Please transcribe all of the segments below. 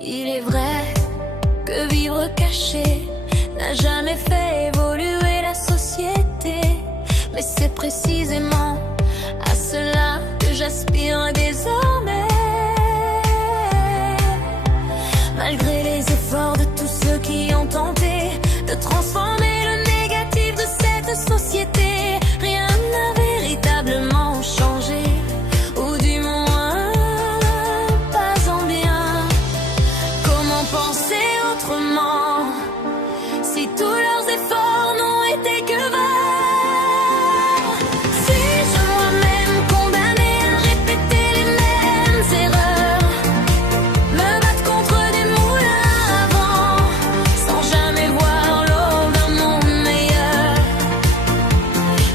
Il est vrai que vivre caché n'a jamais fait évoluer la société, mais c'est précisément à cela que j'aspire désormais. Malgré les efforts de tous ceux qui ont tenté de transformer le négatif de cette société, rien n'a véritablement changé, ou du moins pas en bien. Comment penser autrement si tous leurs efforts n'ont été que vains? Suis-je moi-même condamné à répéter les mêmes erreurs, me battre contre des moulins à vent, sans jamais voir l'aube d'un monde meilleur?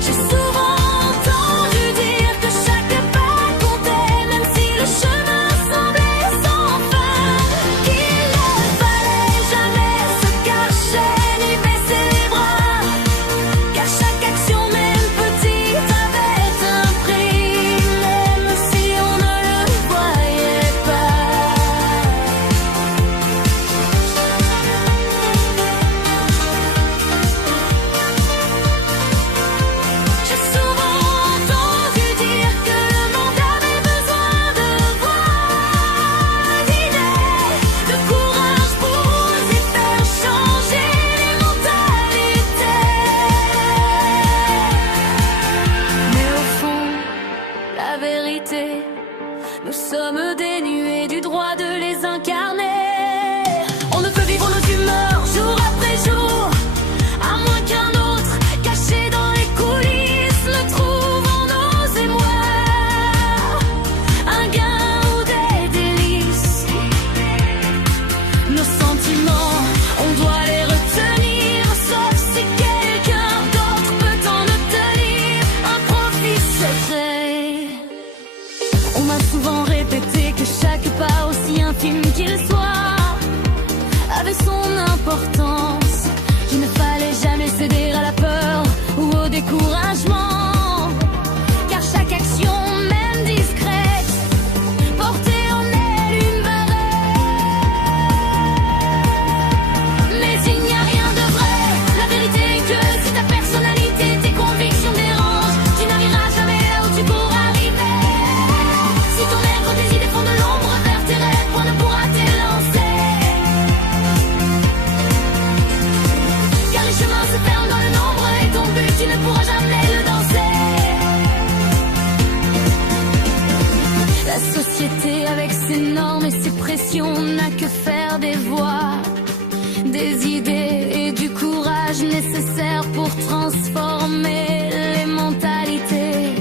J'ai souvent entendu dire que chaque pas comptait, même si le chemin semblait sans fin, qu'il ne fallait jamais se cacher ni baisser les bras, car chaque action, même petite, avait un prix, même si on ne le voyait pas. J'ai souvent entendu dire que le monde avait besoin de voix, d'idées, de courage pour oser faire changer les mentalités. Mais au fond, la vérité, nous sommes dénués du droit de les incarner. On ne peut vivre nos humeurs jour après jour, à moins qu'un autre, caché dans les coulisses, ne trouve en nos émois un gain ou des délices. Nos sentiments, on doit les retenir, sauf si quelqu'un d'autre peut en obtenir un profit secret. On m'a souvent répété que chaque pas, aussi infime qu'il soit, avait son importance. Qu'il ne fallait jamais céder à la peur ou au découragement, car chaque action, même discrète, portait en elle une barrière. Mais il n'y a rien de vrai. La vérité est que si ta personnalité, tes convictions dérangent, tu n'arriveras jamais là où tu cours arriver. Si ton ego, tes idées font de l'ombre vers tes rêves, point ne pourra t'élancer, car les chemins se ferment dans le nombre et ton but, tu ne pourras jamais le danser. La société avec ses normes et ses pressions n'a que faire des voix, des idées et du courage nécessaires pour transformer les mentalités.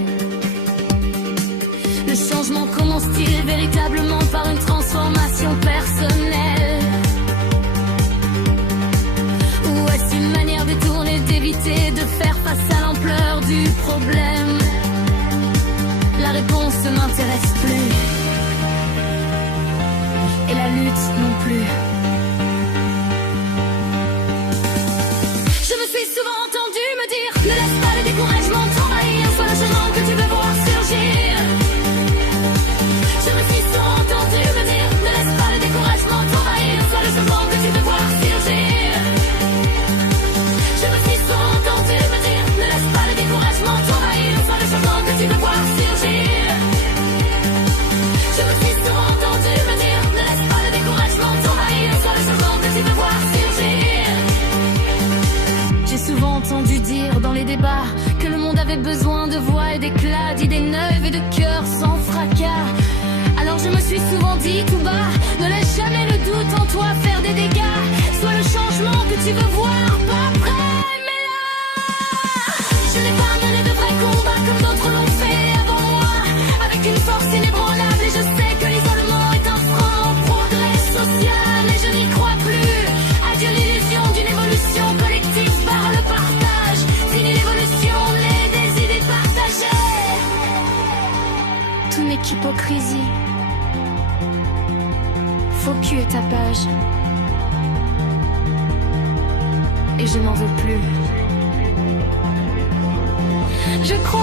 Le changement commence-t-il véritablement par une transformation personnelle, ou est-ce une manière détournée d'éviter de faire face à l'ampleur du problème? La réponse ne m'intéresse plus, et la lutte non plus. Je me suis souvent entendu me dire: ne laisse pas le découragement t'envahir, sois le changement que tu veux voir surgir. Je me suis souvent entendu me dire: ne laisse pas le découragement t'envahir, sois le changement que tu veux voir surgir. Je me suis souvent entendu me dire: ne laisse pas le découragement t'envahir, sois le changement que tu veux voir surgir. Je me suis souvent entendu me dire: ne laisse pas le découragement t'envahir, sois le changement que tu veux voir surgir. J'ai souvent entendu dire dans les débats que le monde avait besoin de voix et d'éclats, d'idées neuves et de cœurs sans fracas. Alors je me suis souvent dit tout bas: ne laisse jamais le doute en toi faire des dégâts, sois le changement que tu veux voir, pas prêt, mais là. Je n'ai pas mené de vrais combats comme d'autres l'ont fait avant moi, avec une force inébranlable, et je sais que l'isolement est un frein au progrès social, et je n'y crois plus. Adieu l'illusion d'une évolution collective par le partage, fini l'évolution née des idées partagées. Tout n'est qu'hypocrisie, faux cul et tapage, et je n'en veux plus. Je crois